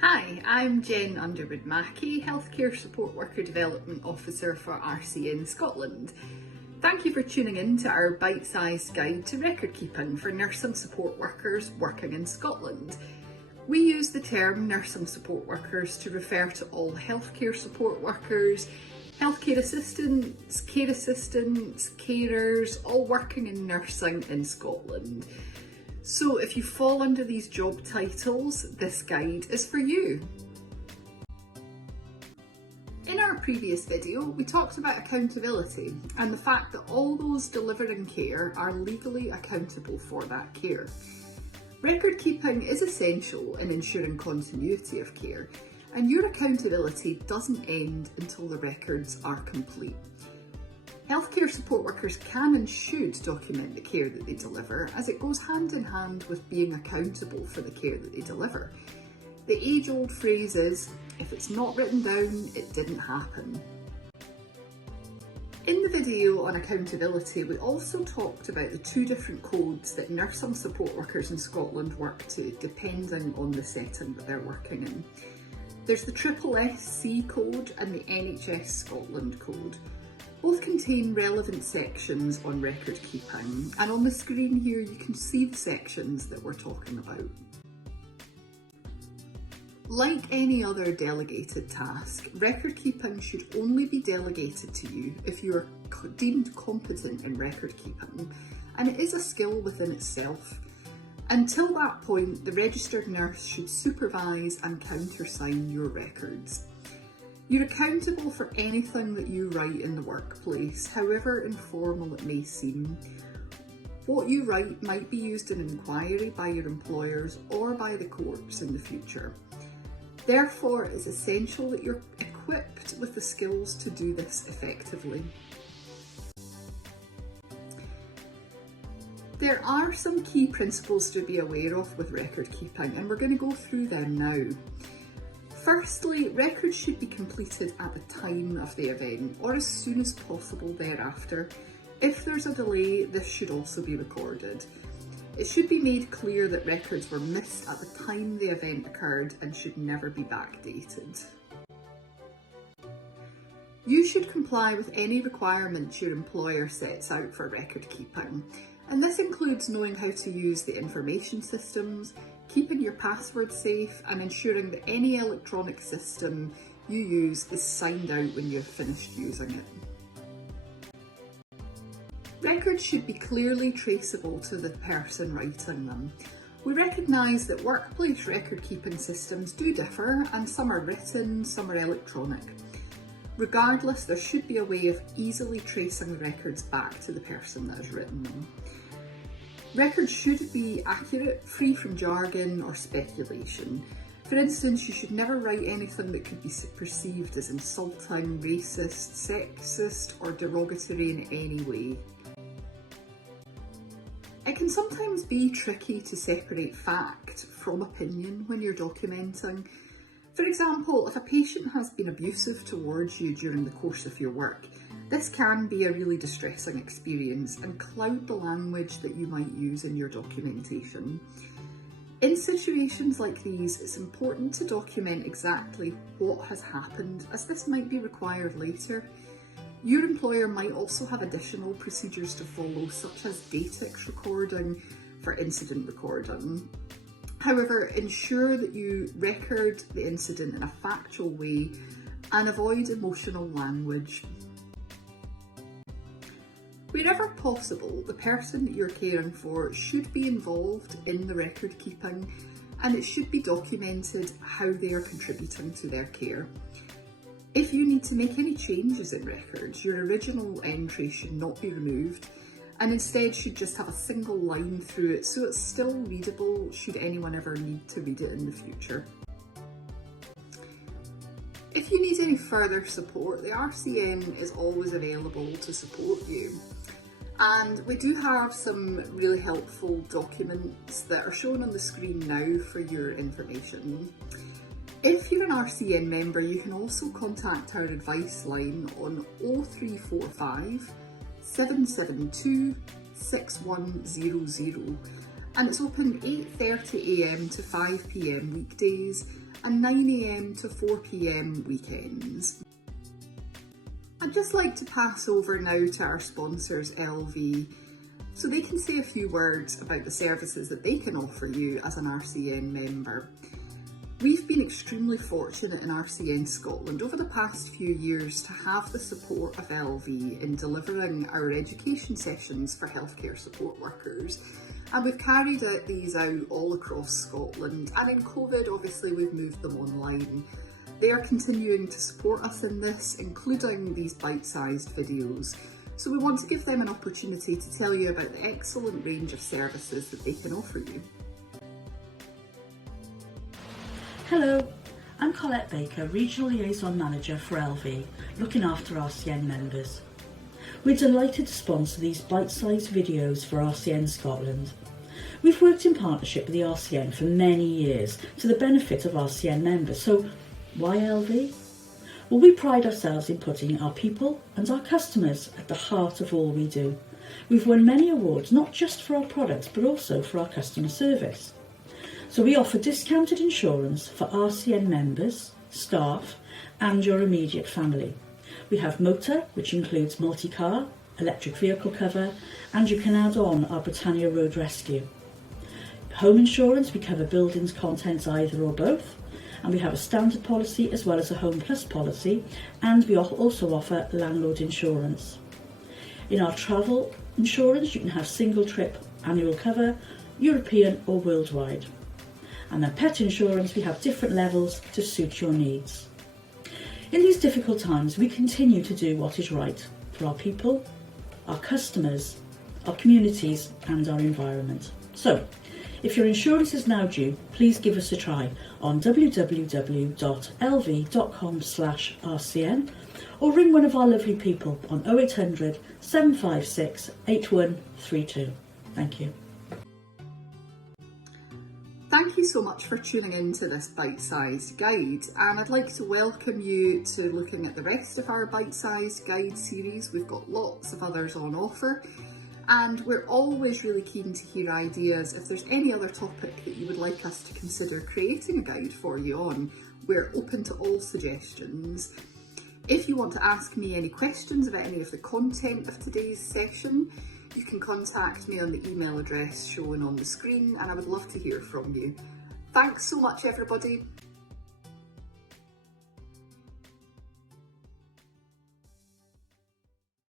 Hi, I'm Jen Underwood-Mackey, Healthcare Support Worker Development Officer for RCN Scotland. Thank you for tuning in to our bite-sized guide to record keeping for nursing support workers working in Scotland. We use the term nursing support workers to refer to all healthcare support workers, healthcare assistants, carers, all working in nursing in Scotland. So if you fall under these job titles, this guide is for you. In our previous video, we talked about accountability and the fact that all those delivering care are legally accountable for that care. Record keeping is essential in ensuring continuity of care, and your accountability doesn't end until the records are complete. Healthcare support workers can and should document the care that they deliver, as it goes hand in hand with being accountable for the care that they deliver. The age-old phrase is, if it's not written down, it didn't happen. In the video on accountability, we also talked about the two different codes that nursing support workers in Scotland work to, depending on the setting that they're working in. There's the SSSC code and the NHS Scotland code. Both contain relevant sections on record keeping, and on the screen here you can see the sections that we're talking about. Like any other delegated task, record keeping should only be delegated to you if you are deemed competent in record keeping, and it is a skill within itself. Until that point, the registered nurse should supervise and countersign your records. You're accountable for anything that you write in the workplace, however informal it may seem. What you write might be used in an inquiry by your employers or by the courts in the future. Therefore, it's essential that you're equipped with the skills to do this effectively. There are some key principles to be aware of with record keeping, and we're going to go through them now. Firstly, records should be completed at the time of the event or as soon as possible thereafter. If there's a delay, this should also be recorded. It should be made clear that records were missed at the time the event occurred and should never be backdated. You should comply with any requirements your employer sets out for record keeping, and this includes knowing how to use the information systems, keeping your password safe, and ensuring that any electronic system you use is signed out when you've finished using it. Records should be clearly traceable to the person writing them. We recognise that workplace record keeping systems do differ, and some are written, some are electronic. Regardless, there should be a way of easily tracing the records back to the person that has written them. Records should be accurate, free from jargon or speculation. For instance, you should never write anything that could be perceived as insulting, racist, sexist, or derogatory in any way. It can sometimes be tricky to separate fact from opinion when you're documenting. For example, if a patient has been abusive towards you during the course of your work, this can be a really distressing experience and cloud the language that you might use in your documentation. In situations like these, it's important to document exactly what has happened, as this might be required later. Your employer might also have additional procedures to follow, such as datex recording for incident recording. However, ensure that you record the incident in a factual way and avoid emotional language. Wherever possible, the person that you're caring for should be involved in the record keeping, and it should be documented how they are contributing to their care. If you need to make any changes in records, your original entry should not be removed, and instead should just have a single line through it so it's still readable should anyone ever need to read it in the future. If you need any further support, the RCN is always available to support you. And we do have some really helpful documents that are shown on the screen now for your information. If you're an RCN member, you can also contact our advice line on 0345 772 6100, and it's open 8:30am to 5pm weekdays and 9am to 4pm weekends. I'd just like to pass over now to our sponsors LV, so they can say a few words about the services that they can offer you as an RCN member. We've been extremely fortunate in RCN Scotland over the past few years to have the support of LV in delivering our education sessions for healthcare support workers, and we've carried these out all across Scotland, and in COVID obviously we've moved them online. They are continuing to support us in this, including these bite-sized videos, so we want to give them an opportunity to tell you about the excellent range of services that they can offer you. Hello, I'm Colette Baker, Regional Liaison Manager for LV, looking after RCN members. We're delighted to sponsor these bite-sized videos for RCN Scotland. We've worked in partnership with the RCN for many years to the benefit of RCN members, so why LV? Well, we pride ourselves in putting our people and our customers at the heart of all we do. We've won many awards, not just for our products, but also for our customer service. So we offer discounted insurance for RCN members, staff and your immediate family. We have motor, which includes multi-car, electric vehicle cover, and you can add on our Britannia Road Rescue. Home insurance, we cover buildings, contents, either or both, and we have a standard policy as well as a Home Plus policy, and we also offer landlord insurance. In our travel insurance, you can have single trip annual cover, European or worldwide. And then pet insurance, we have different levels to suit your needs. In these difficult times, we continue to do what is right for our people, our customers, our communities and our environment. So, if your insurance is now due, please give us a try on www.lv.com/RCN or ring one of our lovely people on 0800 756 8132. Thank you. Thank you so much for tuning into this bite-sized guide, and I'd like to welcome you to looking at the rest of our bite-sized guide series. We've got lots of others on offer, and we're always really keen to hear ideas. If there's any other topic that you would like us to consider creating a guide for you on, we're open to all suggestions. If you want to ask me any questions about any of the content of today's session, you can contact me on the email address shown on the screen, and I would love to hear from you. Thanks so much, everybody.